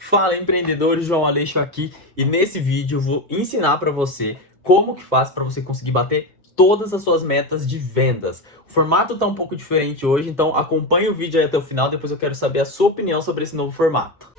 Fala empreendedores, João Aleixo aqui e nesse vídeo eu vou ensinar para você como que faz para você conseguir bater todas as suas metas de vendas. O formato tá um pouco diferente hoje, então acompanhe o vídeo aí até o final, depois eu quero saber a sua opinião sobre esse novo formato.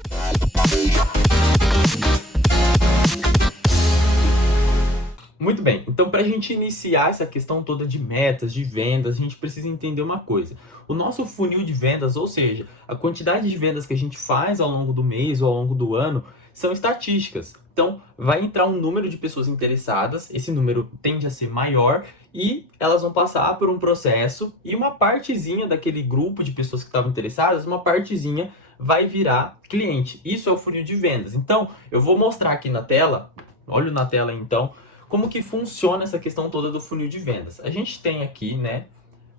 Muito bem, então para a gente iniciar essa questão toda de metas, de vendas, a gente precisa entender uma coisa. O nosso funil de vendas, ou seja, a quantidade de vendas que a gente faz ao longo do mês ou ao longo do ano, são estatísticas. Então, vai entrar um número de pessoas interessadas, esse número tende a ser maior e elas vão passar por um processo e uma partezinha daquele grupo de pessoas que estavam interessadas, uma partezinha vai virar cliente. Isso é o funil de vendas. Então, eu vou mostrar aqui na tela, olha na tela então, como que funciona essa questão toda do funil de vendas. A gente tem aqui, né,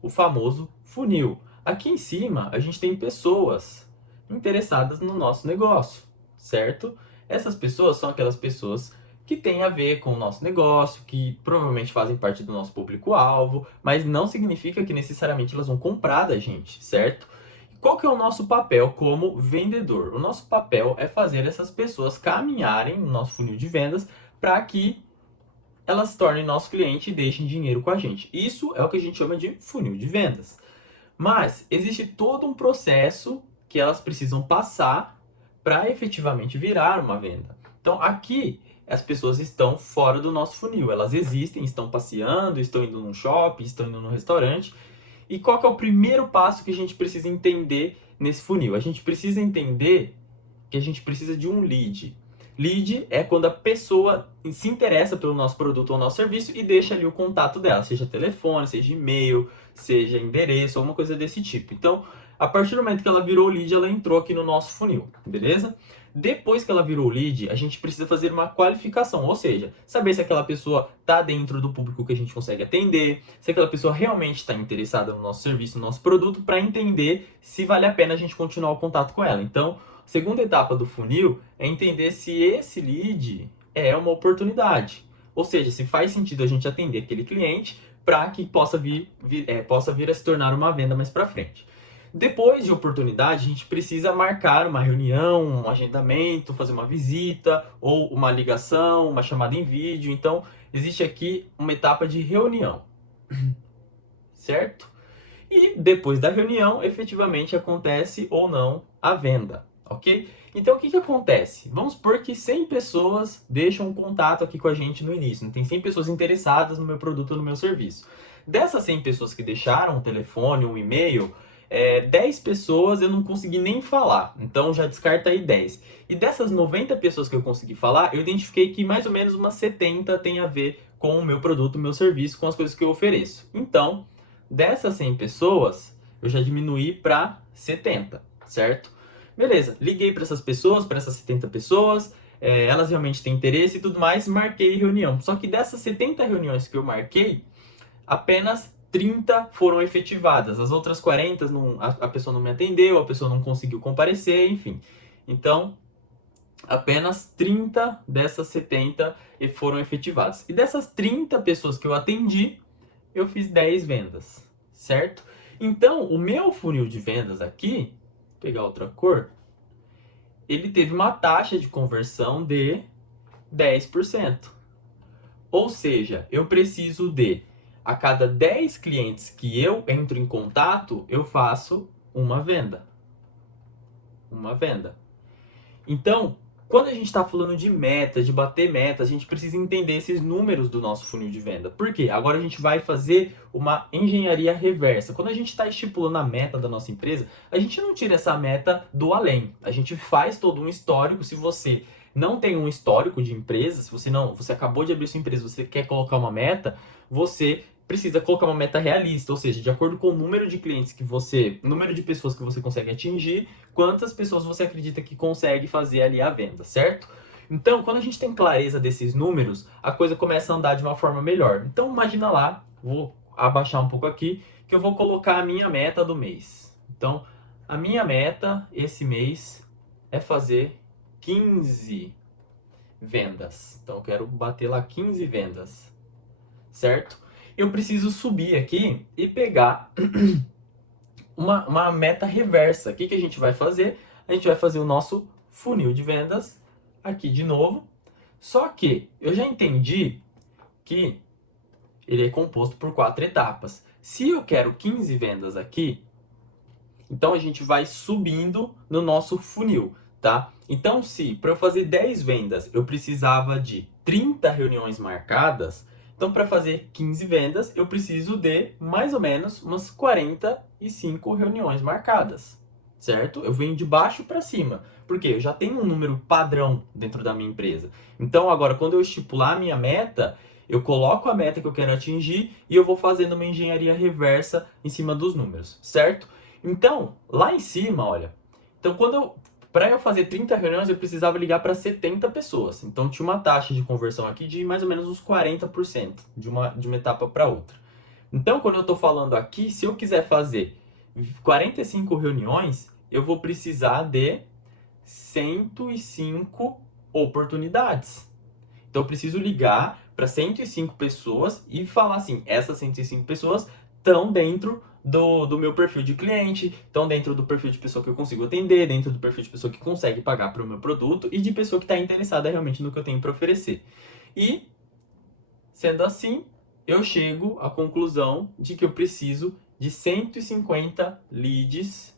o famoso funil. Aqui em cima, a gente tem pessoas interessadas no nosso negócio, certo? Essas pessoas são aquelas pessoas que têm a ver com o nosso negócio, que provavelmente fazem parte do nosso público-alvo, mas não significa que necessariamente elas vão comprar da gente, certo? Qual que é o nosso papel como vendedor? O nosso papel é fazer essas pessoas caminharem no nosso funil de vendas para que elas se tornem nosso cliente e deixem dinheiro com a gente. Isso é o que a gente chama de funil de vendas. Mas existe todo um processo que elas precisam passar para efetivamente virar uma venda. Então aqui as pessoas estão fora do nosso funil. Elas existem, estão passeando, estão indo num shopping, estão indo num restaurante. E qual que é o primeiro passo que a gente precisa entender nesse funil? A gente precisa entender que a gente precisa de um lead. Lead é quando a pessoa se interessa pelo nosso produto ou nosso serviço e deixa ali o contato dela, seja telefone, seja e-mail, seja endereço, alguma coisa desse tipo. Então, a partir do momento que ela virou lead, ela entrou aqui no nosso funil, beleza? Depois que ela virou lead, a gente precisa fazer uma qualificação, ou seja, saber se aquela pessoa está dentro do público que a gente consegue atender, se aquela pessoa realmente está interessada no nosso serviço, no nosso produto, para entender se vale a pena a gente continuar o contato com ela. Então, a segunda etapa do funil é entender se esse lead é uma oportunidade. Ou seja, se faz sentido a gente atender aquele cliente para que possa vir a se tornar uma venda mais para frente. Depois de oportunidade, a gente precisa marcar uma reunião, um agendamento, fazer uma visita ou uma ligação, uma chamada em vídeo. Então, existe aqui uma etapa de reunião, certo? E depois da reunião, efetivamente acontece ou não a venda. Ok? Então, o que acontece? Vamos supor que 100 pessoas deixam um contato aqui com a gente no início. Tem 100 pessoas interessadas no meu produto ou no meu serviço. Dessas 100 pessoas que deixaram um telefone, um e-mail, 10 pessoas eu não consegui nem falar. Então, já descarta aí 10. E dessas 90 pessoas que eu consegui falar, eu identifiquei que mais ou menos umas 70 tem a ver com o meu produto, o meu serviço, com as coisas que eu ofereço. Então, dessas 100 pessoas, eu já diminuí para 70, certo? Beleza, liguei para essas pessoas, para essas 70 pessoas, elas realmente têm interesse e tudo mais, marquei reunião. Só que dessas 70 reuniões que eu marquei, apenas 30 foram efetivadas. As outras 40 a pessoa não me atendeu, a pessoa não conseguiu comparecer, enfim. Então, apenas 30 dessas 70 foram efetivadas. E dessas 30 pessoas que eu atendi, eu fiz 10 vendas, certo? Então, o meu funil de vendas aqui, vou pegar outra cor, ele teve uma taxa de conversão de 10%. Ou seja, eu preciso de, a cada 10 clientes que eu entro em contato, eu faço uma venda. Uma venda. Então, quando a gente está falando de meta, de bater meta, a gente precisa entender esses números do nosso funil de venda. Por quê? Agora a gente vai fazer uma engenharia reversa. Quando a gente está estipulando a meta da nossa empresa, a gente não tira essa meta do além. A gente faz todo um histórico. Se você não tem um histórico de empresa, se você acabou de abrir sua empresa, você quer colocar uma meta, você precisa colocar uma meta realista, ou seja, de acordo com o número de clientes número de pessoas que você consegue atingir, quantas pessoas você acredita que consegue fazer ali a venda, certo? Então, quando a gente tem clareza desses números, a coisa começa a andar de uma forma melhor. Então, imagina lá, vou abaixar um pouco aqui, que eu vou colocar a minha meta do mês. Então, a minha meta esse mês é fazer 15 vendas. Então, eu quero bater lá 15 vendas, certo? Eu preciso subir aqui e pegar uma meta reversa. O que a gente vai fazer? A gente vai fazer o nosso funil de vendas aqui de novo. Só que eu já entendi que ele é composto por 4 etapas. Se eu quero 15 vendas aqui, então a gente vai subindo no nosso funil, tá? Então, se para eu fazer 10 vendas eu precisava de 30 reuniões marcadas, então para fazer 15 vendas eu preciso de mais ou menos umas 45 reuniões marcadas, certo? Eu venho de baixo para cima, porque eu já tenho um número padrão dentro da minha empresa. Então, agora, quando eu estipular a minha meta, eu coloco a meta que eu quero atingir e eu vou fazendo uma engenharia reversa em cima dos números, certo? Então, lá em cima, olha. Então, para eu fazer 30 reuniões, eu precisava ligar para 70 pessoas. Então, tinha uma taxa de conversão aqui de mais ou menos uns 40% de uma etapa para outra. Então, quando eu estou falando aqui, se eu quiser fazer 45 reuniões, eu vou precisar de 105 oportunidades. Então, eu preciso ligar para 105 pessoas e falar assim, essas 105 pessoas estão dentro do meu perfil de cliente, estão dentro do perfil de pessoa que eu consigo atender, dentro do perfil de pessoa que consegue pagar para o meu produto e de pessoa que está interessada realmente no que eu tenho para oferecer. E, sendo assim, eu chego à conclusão de que eu preciso de 150 leads,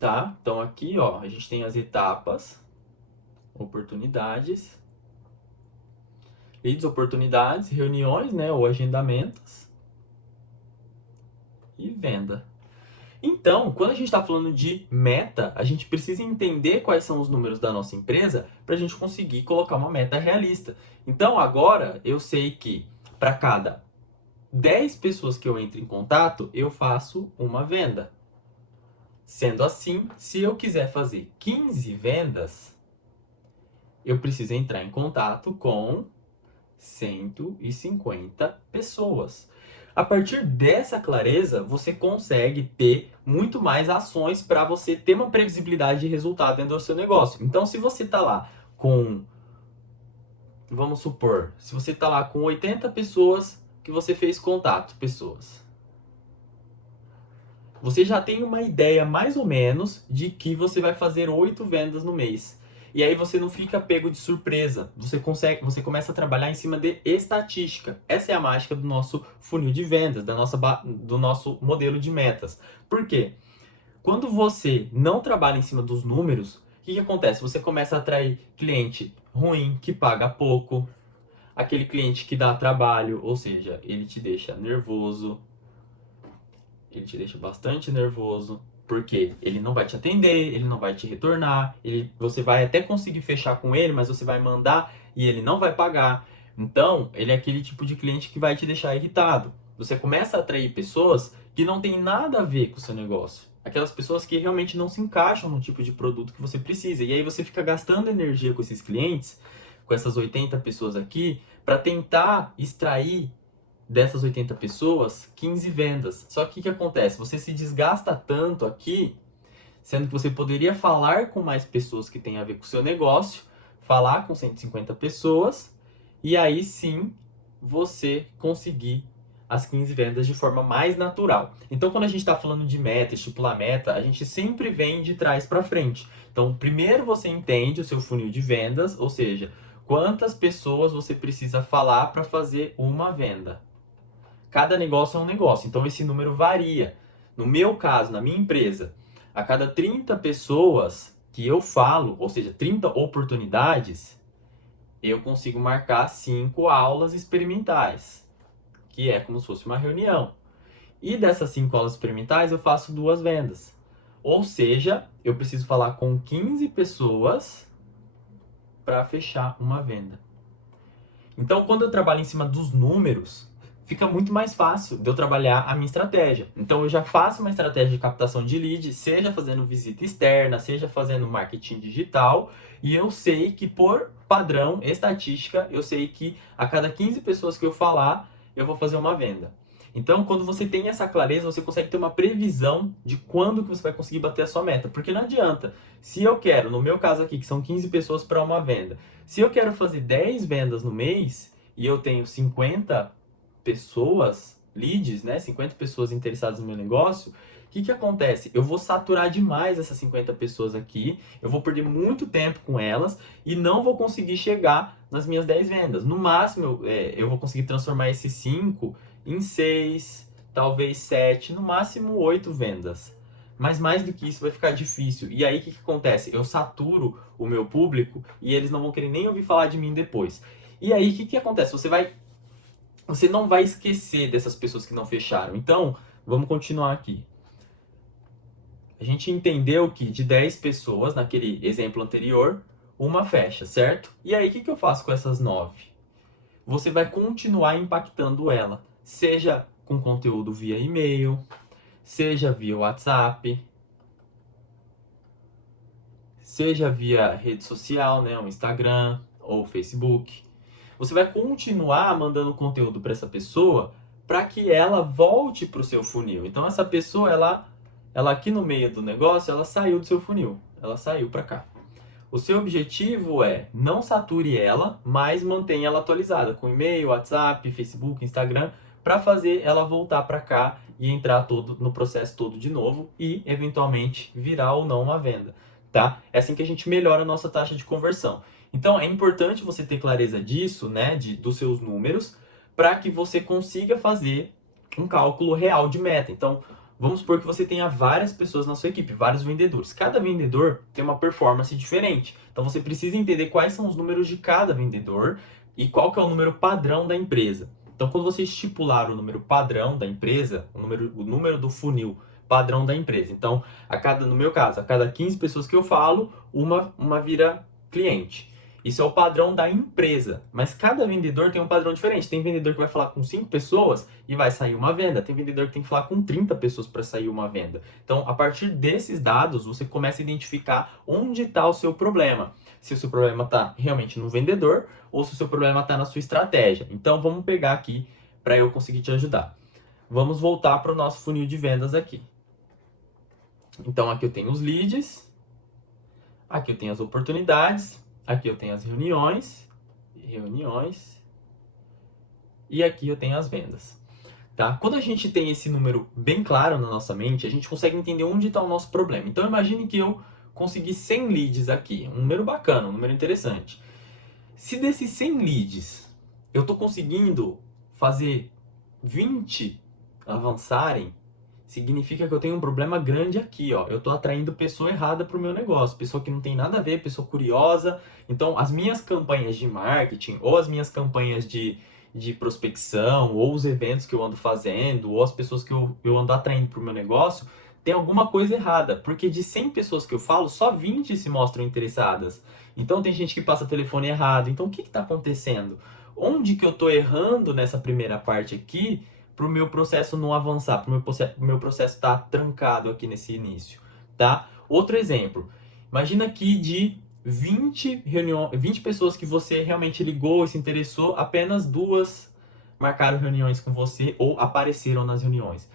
tá? Então aqui, ó, a gente tem as etapas, oportunidades, leads, oportunidades, reuniões, né, ou agendamentos e venda. Então, quando a gente está falando de meta, a gente precisa entender quais são os números da nossa empresa para a gente conseguir colocar uma meta realista. Então, agora eu sei que para cada 10 pessoas que eu entro em contato, eu faço uma venda. Sendo assim, se eu quiser fazer 15 vendas, eu preciso entrar em contato com 150 pessoas. A partir dessa clareza, você consegue ter muito mais ações para você ter uma previsibilidade de resultado dentro do seu negócio. Então, se você está lá com, vamos supor, se você está lá com 80 pessoas que você fez contato, pessoas, você já tem uma ideia mais ou menos de que você vai fazer 8 vendas no mês. E aí você não fica pego de surpresa. Você começa a trabalhar em cima de estatística. Essa é a mágica do nosso funil de vendas, do nosso modelo de metas. Por quê? Quando você não trabalha em cima dos números, o que acontece? Você começa a atrair cliente ruim, que paga pouco, aquele cliente que dá trabalho, ou seja, ele te deixa nervoso, ele te deixa bastante nervoso, porque ele não vai te atender, ele não vai te retornar, você vai até conseguir fechar com ele, mas você vai mandar e ele não vai pagar. Então, ele é aquele tipo de cliente que vai te deixar irritado. Você começa a atrair pessoas que não tem nada a ver com o seu negócio. Aquelas pessoas que realmente não se encaixam no tipo de produto que você precisa. E aí você fica gastando energia com esses clientes, com essas 80 pessoas aqui, para tentar extrair dessas 80 pessoas, 15 vendas. Só que o que acontece? Você se desgasta tanto aqui, sendo que você poderia falar com mais pessoas que têm a ver com o seu negócio, falar com 150 pessoas, e aí sim você conseguir as 15 vendas de forma mais natural. Então, quando a gente está falando de meta, estipular meta, a gente sempre vem de trás para frente. Então, primeiro você entende o seu funil de vendas, ou seja, quantas pessoas você precisa falar para fazer uma venda. Cada negócio é um negócio, então esse número varia. No meu caso, na minha empresa, a cada 30 pessoas que eu falo, ou seja, 30 oportunidades, eu consigo marcar 5 aulas experimentais, que é como se fosse uma reunião. E dessas 5 aulas experimentais eu faço 2 vendas. Ou seja, eu preciso falar com 15 pessoas para fechar uma venda. Então, quando eu trabalho em cima dos números, fica muito mais fácil de eu trabalhar a minha estratégia. Então, eu já faço uma estratégia de captação de lead, seja fazendo visita externa, seja fazendo marketing digital, e eu sei que por padrão, estatística, eu sei que a cada 15 pessoas que eu falar, eu vou fazer uma venda. Então, quando você tem essa clareza, você consegue ter uma previsão de quando que você vai conseguir bater a sua meta. Porque não adianta, se eu quero, no meu caso aqui, que são 15 pessoas para uma venda, se eu quero fazer 10 vendas no mês e eu tenho 50 pessoas, leads, né, 50 pessoas interessadas no meu negócio, que acontece? Eu vou saturar demais essas 50 pessoas aqui, eu vou perder muito tempo com elas e não vou conseguir chegar nas minhas 10 vendas. No máximo, eu vou conseguir transformar esses 5 em 6, talvez 7, no máximo 8 vendas. Mas mais do que isso vai ficar difícil. E aí o que acontece? Eu saturo o meu público e eles não vão querer nem ouvir falar de mim depois. E aí o que acontece? Você não vai esquecer dessas pessoas que não fecharam. Então, vamos continuar aqui. A gente entendeu que de 10 pessoas, naquele exemplo anterior, uma fecha, certo? E aí, o que eu faço com essas 9? Você vai continuar impactando ela, seja com conteúdo via e-mail, seja via WhatsApp, seja via rede social, né, o Instagram ou Facebook. Você vai continuar mandando conteúdo para essa pessoa para que ela volte para o seu funil. Então essa pessoa, ela aqui no meio do negócio, ela saiu do seu funil, ela saiu para cá. O seu objetivo é não sature ela, mas mantenha ela atualizada com e-mail, WhatsApp, Facebook, Instagram, para fazer ela voltar para cá e entrar todo no processo todo de novo e eventualmente virar ou não uma venda, tá? É assim que a gente melhora a nossa taxa de conversão. Então é importante você ter clareza disso, né, dos seus números, para que você consiga fazer um cálculo real de meta. Então, vamos supor que você tenha várias pessoas na sua equipe, vários vendedores. Cada vendedor tem uma performance diferente. Então você precisa entender quais são os números de cada vendedor e qual que é o número padrão da empresa. Então quando você estipular o número padrão da empresa, o número do funil padrão da empresa. Então, no meu caso, a cada 15 pessoas que eu falo, uma vira cliente. Isso é o padrão da empresa, mas cada vendedor tem um padrão diferente. Tem vendedor que vai falar com 5 pessoas e vai sair uma venda. Tem vendedor que tem que falar com 30 pessoas para sair uma venda. Então, a partir desses dados, você começa a identificar onde está o seu problema. Se o seu problema está realmente no vendedor ou se o seu problema está na sua estratégia. Então, vamos pegar aqui para eu conseguir te ajudar. Vamos voltar para o nosso funil de vendas aqui. Então, aqui eu tenho os leads, aqui eu tenho as oportunidades, aqui eu tenho as reuniões, e aqui eu tenho as vendas. Tá? Quando a gente tem esse número bem claro na nossa mente, a gente consegue entender onde está o nosso problema. Então imagine que eu consegui 100 leads aqui, um número bacana, um número interessante. Se desses 100 leads eu estou conseguindo fazer 20 avançarem, significa que eu tenho um problema grande aqui, ó. Eu estou atraindo pessoa errada para o meu negócio, pessoa que não tem nada a ver, pessoa curiosa. Então, as minhas campanhas de marketing ou as minhas campanhas de prospecção ou os eventos que eu ando fazendo ou as pessoas que eu ando atraindo para o meu negócio, tem alguma coisa errada. Porque de 100 pessoas que eu falo, só 20 se mostram interessadas. Então, tem gente que passa telefone errado. Então, o que está acontecendo? Onde que eu estou errando nessa primeira parte aqui para o meu processo não avançar, para o meu processo estar trancado aqui nesse início, tá? Outro exemplo, imagina aqui de 20 pessoas que você realmente ligou e se interessou, apenas 2 marcaram reuniões com você ou apareceram nas reuniões.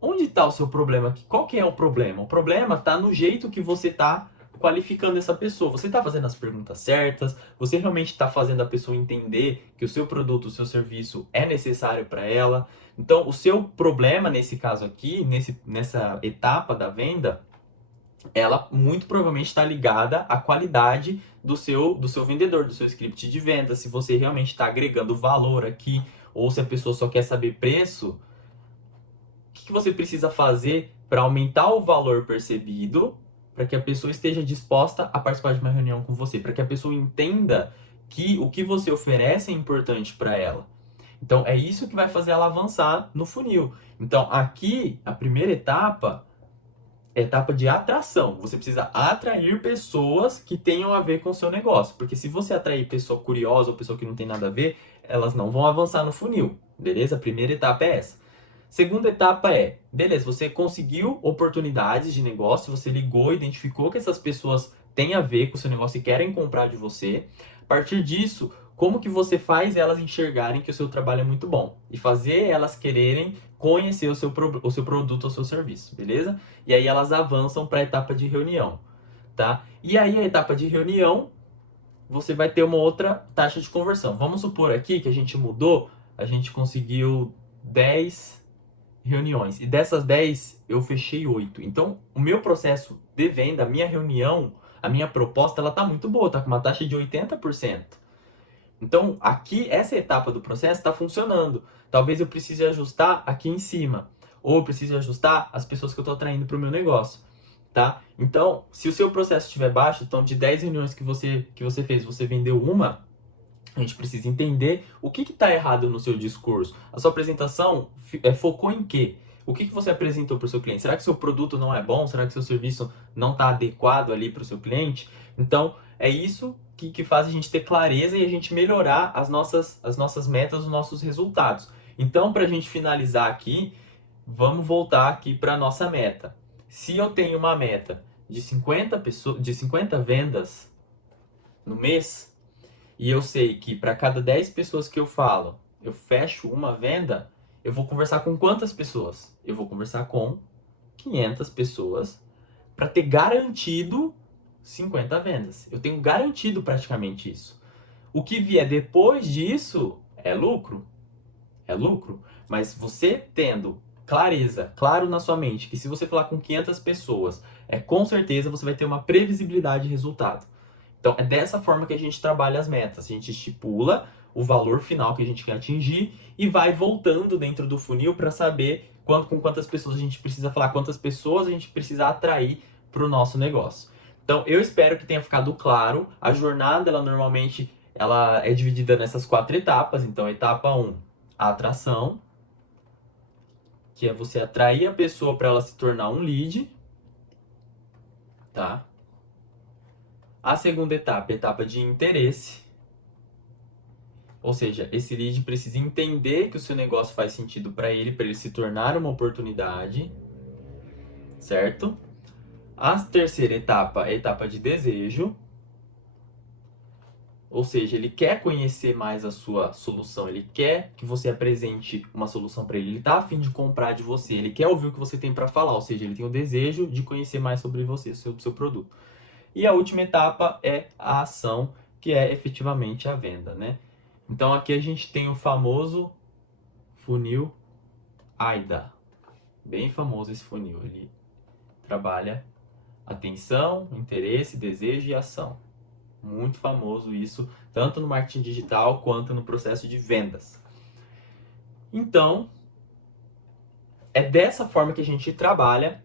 Onde está o seu problema aqui? Qual que é o problema? O problema está no jeito que você está qualificando essa pessoa. Você está fazendo as perguntas certas? Você realmente está fazendo a pessoa entender que o seu produto, o seu serviço é necessário para ela? Então, o seu problema nesse caso aqui, nessa etapa da venda, ela muito provavelmente está ligada à qualidade do seu vendedor, do seu script de venda. Se você realmente está agregando valor aqui, ou se a pessoa só quer saber preço, o que você precisa fazer para aumentar o valor percebido, para que a pessoa esteja disposta a participar de uma reunião com você, para que a pessoa entenda que o que você oferece é importante para ela. Então, é isso que vai fazer ela avançar no funil. Então, aqui, a primeira etapa é a etapa de atração. Você precisa atrair pessoas que tenham a ver com o seu negócio. Porque se você atrair pessoa curiosa ou pessoa que não tem nada a ver, elas não vão avançar no funil. Beleza? A primeira etapa é essa. Segunda etapa é, beleza, você conseguiu oportunidades de negócio, você ligou, identificou que essas pessoas têm a ver com o seu negócio e querem comprar de você. A partir disso, como que você faz elas enxergarem que o seu trabalho é muito bom? E fazer elas quererem conhecer o seu produto ou o seu serviço, beleza? E aí elas avançam para a etapa de reunião, tá? E aí a etapa de reunião, você vai ter uma outra taxa de conversão. Vamos supor aqui que a gente mudou, a gente conseguiu 10 reuniões. E dessas 10, eu fechei 8. Então, o meu processo de venda, a minha reunião, a minha proposta, ela tá muito boa, tá com uma taxa de 80%. Então, aqui, essa etapa do processo está funcionando. Talvez eu precise ajustar aqui em cima. Ou eu precise ajustar as pessoas que eu estou atraindo para o meu negócio. Tá? Então, se o seu processo estiver baixo, então de 10 reuniões que você fez, você vendeu uma, a gente precisa entender o que está errado no seu discurso. A sua apresentação focou em quê? O que você apresentou para o seu cliente? Será que seu produto não é bom? Será que seu serviço não está adequado ali para o seu cliente? Então, é isso que faz a gente ter clareza e a gente melhorar as nossas metas, os nossos resultados. Então, para a gente finalizar aqui, vamos voltar aqui para a nossa meta. Se eu tenho uma meta de 50 vendas no mês, e eu sei que para cada 10 pessoas que eu falo, eu fecho uma venda, eu vou conversar com quantas pessoas? Eu vou conversar com 500 pessoas para ter garantido 50 vendas. Eu tenho garantido praticamente isso. O que vier depois disso é lucro. É lucro. Mas você tendo clareza, claro na sua mente, que se você falar com 500 pessoas, com certeza você vai ter uma previsibilidade de resultado. Então, é dessa forma que a gente trabalha as metas. A gente estipula o valor final que a gente quer atingir e vai voltando dentro do funil para saber com quantas pessoas a gente precisa falar, quantas pessoas a gente precisa atrair para o nosso negócio. Então, eu espero que tenha ficado claro. A jornada, ela é dividida nessas 4 etapas. Então, etapa 1, a atração, que é você atrair a pessoa para ela se tornar um lead, tá? A segunda etapa, etapa de interesse. Ou seja, esse lead precisa entender que o seu negócio faz sentido para ele se tornar uma oportunidade, certo? A terceira etapa é a etapa de desejo. Ou seja, ele quer conhecer mais a sua solução, ele quer que você apresente uma solução para ele está a fim de comprar de você, ele quer ouvir o que você tem para falar, ou seja, ele tem o desejo de conhecer mais sobre você, sobre o seu produto. E a última etapa é a ação, que é efetivamente a venda, né? Então aqui a gente tem o famoso funil AIDA. Bem famoso esse funil. Ele trabalha atenção, interesse, desejo e ação. Muito famoso isso, tanto no marketing digital quanto no processo de vendas. Então, é dessa forma que a gente trabalha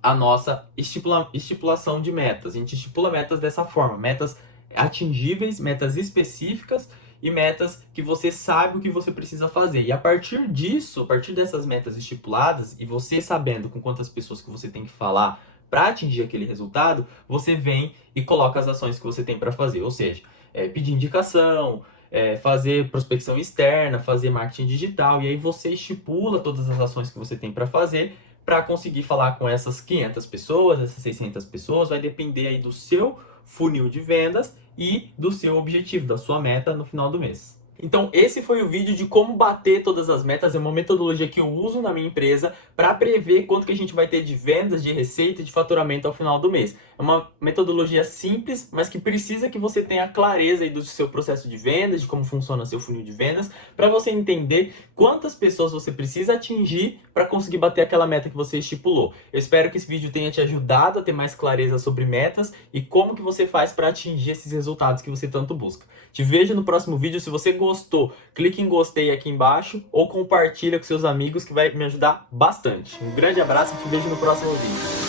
a nossa estipulação de metas. A gente estipula metas dessa forma, metas atingíveis, metas específicas e metas que você sabe o que você precisa fazer. E a partir disso, a partir dessas metas estipuladas e você sabendo com quantas pessoas que você tem que falar para atingir aquele resultado, você vem e coloca as ações que você tem para fazer. Ou seja, pedir indicação, fazer prospecção externa, fazer marketing digital, e aí você estipula todas as ações que você tem para fazer para conseguir falar com essas 500 pessoas, essas 600 pessoas, vai depender aí do seu funil de vendas e do seu objetivo, da sua meta no final do mês. Então esse foi o vídeo de como bater todas as metas. É uma metodologia que eu uso na minha empresa para prever quanto que a gente vai ter de vendas, de receita e de faturamento ao final do mês. É uma metodologia simples, mas que precisa que você tenha clareza aí do seu processo de vendas, de como funciona seu funil de vendas, para você entender quantas pessoas você precisa atingir para conseguir bater aquela meta que você estipulou. Eu espero que esse vídeo tenha te ajudado a ter mais clareza sobre metas e como que você faz para atingir esses resultados que você tanto busca. Te vejo no próximo vídeo. Se você gostou, clique em gostei aqui embaixo ou compartilha com seus amigos, que vai me ajudar bastante. Um grande abraço e te vejo no próximo vídeo.